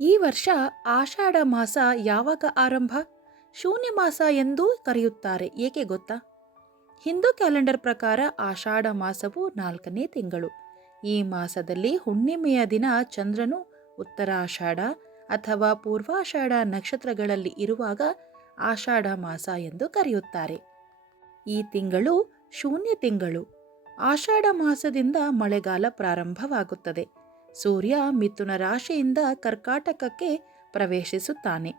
ಈ ವರ್ಷ ಆಷಾಢ ಮಾಸ ಯಾವಾಗ ಆರಂಭ? ಶೂನ್ಯ ಮಾಸ ಎಂದೂ ಕರೆಯುತ್ತಾರೆ, ಏಕೆ ಗೊತ್ತಾ? ಹಿಂದೂ ಕ್ಯಾಲೆಂಡರ್ ಪ್ರಕಾರ ಆಷಾಢ ಮಾಸವು 4ನೇ ತಿಂಗಳು. ಈ ಮಾಸದಲ್ಲಿ ಹುಣ್ಣಿಮೆಯ ದಿನ ಚಂದ್ರನು ಉತ್ತರಾಷಾಢ ಅಥವಾ ಪೂರ್ವಾಷಾಢ ನಕ್ಷತ್ರಗಳಲ್ಲಿ ಇರುವಾಗ ಆಷಾಢ ಮಾಸ ಎಂದು ಕರೆಯುತ್ತಾರೆ. ಈ ತಿಂಗಳು ಶೂನ್ಯ ತಿಂಗಳು. ಆಷಾಢ ಮಾಸದಿಂದ ಮಳೆಗಾಲ ಪ್ರಾರಂಭವಾಗುತ್ತದೆ. ಸೂರ್ಯ ಮಿಥುನ ರಾಶಿಯಿಂದ ಕರ್ಕಾಟಕಕ್ಕೆ ಪ್ರವೇಶಿಸುತ್ತಾನೆ.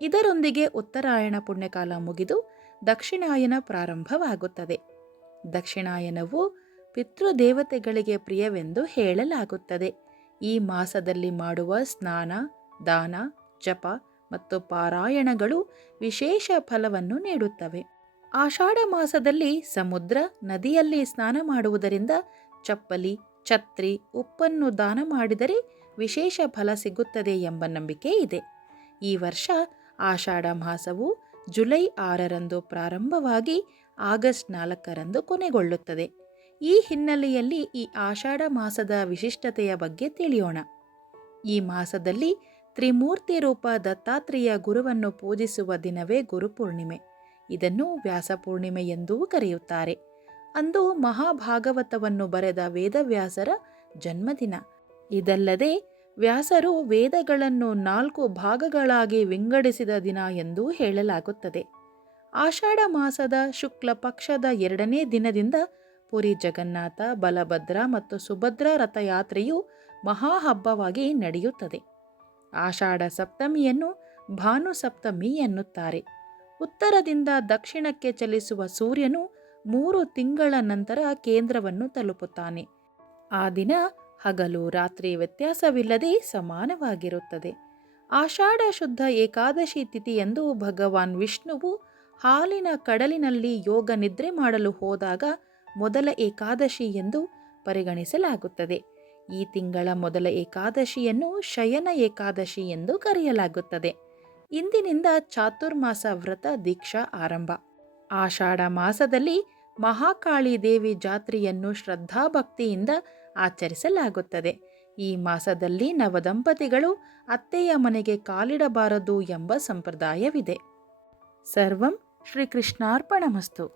ಇದರೊಂದಿಗೆ ಉತ್ತರಾಯಣ ಪುಣ್ಯಕಾಲ ಮುಗಿದು ದಕ್ಷಿಣಾಯನ ಪ್ರಾರಂಭವಾಗುತ್ತದೆ. ದಕ್ಷಿಣಾಯನವು ಪಿತೃದೇವತೆಗಳಿಗೆ ಪ್ರಿಯವೆಂದು ಹೇಳಲಾಗುತ್ತದೆ. ಈ ಮಾಸದಲ್ಲಿ ಮಾಡುವ ಸ್ನಾನ, ದಾನ, ಜಪ ಮತ್ತು ಪಾರಾಯಣಗಳು ವಿಶೇಷ ಫಲವನ್ನು ನೀಡುತ್ತವೆ. ಆಷಾಢ ಮಾಸದಲ್ಲಿ ಸಮುದ್ರ, ನದಿಯಲ್ಲಿ ಸ್ನಾನ ಮಾಡುವುದರಿಂದ ಚಪ್ಪಲಿ, ಛತ್ರಿ, ಉಪ್ಪನ್ನು ದಾನ ಮಾಡಿದರೆ ವಿಶೇಷ ಫಲ ಸಿಗುತ್ತದೆ ಎಂಬ ನಂಬಿಕೆ ಇದೆ. ಈ ವರ್ಷ ಆಷಾಢ ಮಾಸವು ಜುಲೈ 6ರಂದು ಪ್ರಾರಂಭವಾಗಿ ಆಗಸ್ಟ್ 4ರಂದು ಕೊನೆಗೊಳ್ಳುತ್ತದೆ. ಈ ಹಿನ್ನೆಲೆಯಲ್ಲಿ ಈ ಆಷಾಢ ಮಾಸದ ವಿಶಿಷ್ಟತೆಯ ಬಗ್ಗೆ ತಿಳಿಯೋಣ. ಈ ಮಾಸದಲ್ಲಿ ತ್ರಿಮೂರ್ತಿ ರೂಪ ದತ್ತಾತ್ರೇಯ ಗುರುವನ್ನು ಪೂಜಿಸುವ ದಿನವೇ ಗುರುಪೂರ್ಣಿಮೆ. ಇದನ್ನು ವ್ಯಾಸಪೂರ್ಣಿಮೆ ಎಂದೂ ಕರೆಯುತ್ತಾರೆ. ಅಂದು ಮಹಾಭಾಗವತವನ್ನು ಬರೆದ ವೇದವ್ಯಾಸರ ಜನ್ಮದಿನ. ಇದಲ್ಲದೆ ವ್ಯಾಸರು ವೇದಗಳನ್ನು 4 ಭಾಗಗಳಾಗಿ ವಿಂಗಡಿಸಿದ ದಿನ ಎಂದೂ ಹೇಳಲಾಗುತ್ತದೆ. ಆಷಾಢ ಮಾಸದ ಶುಕ್ಲ ಪಕ್ಷದ 2ನೇ ದಿನದಿಂದ ಪುರಿ ಜಗನ್ನಾಥ, ಬಲಭದ್ರ ಮತ್ತು ಸುಭದ್ರ ರಥಯಾತ್ರೆಯು ಮಹಾಹಬ್ಬವಾಗಿ ನಡೆಯುತ್ತದೆ. ಆಷಾಢ ಸಪ್ತಮಿಯನ್ನು ಭಾನು ಸಪ್ತಮಿ ಎನ್ನುತ್ತಾರೆ. ಉತ್ತರದಿಂದ ದಕ್ಷಿಣಕ್ಕೆ ಚಲಿಸುವ ಸೂರ್ಯನು 3 ತಿಂಗಳ ನಂತರ ಕೇಂದ್ರವನ್ನು ತಲುಪುತ್ತಾನೆ. ಆ ದಿನ ಹಗಲು ರಾತ್ರಿ ವ್ಯತ್ಯಾಸವಿಲ್ಲದೆ ಸಮಾನವಾಗಿರುತ್ತದೆ. ಆಷಾಢ ಶುದ್ಧ ಏಕಾದಶಿ ತಿಥಿಯಂದು ಭಗವಾನ್ ವಿಷ್ಣುವು ಹಾಲಿನ ಕಡಲಿನಲ್ಲಿ ಯೋಗ ನಿದ್ರೆ ಮಾಡಲು ಹೋದಾಗ ಮೊದಲ ಏಕಾದಶಿ ಎಂದು ಪರಿಗಣಿಸಲಾಗುತ್ತದೆ. ಈ ತಿಂಗಳ ಮೊದಲ ಏಕಾದಶಿಯನ್ನು ಶಯನ ಏಕಾದಶಿ ಎಂದು ಕರೆಯಲಾಗುತ್ತದೆ. ಇಂದಿನಿಂದ ಚಾತುರ್ಮಾಸ ವ್ರತ ದೀಕ್ಷಾ ಆರಂಭ. ಆಷಾಢ ಮಾಸದಲ್ಲಿ ಮಹಾಕಾಳಿ ದೇವಿ ಜಾತ್ರೆಯನ್ನು ಶ್ರದ್ಧಾಭಕ್ತಿಯಿಂದ ಆಚರಿಸಲಾಗುತ್ತದೆ. ಈ ಮಾಸದಲ್ಲಿ ನವದಂಪತಿಗಳು ಅತ್ತೆಯ ಮನೆಗೆ ಕಾಲಿಡಬಾರದು ಎಂಬ ಸಂಪ್ರದಾಯವಿದೆ. ಸರ್ವಂ ಶ್ರೀಕೃಷ್ಣಾರ್ಪಣಮಸ್ತು.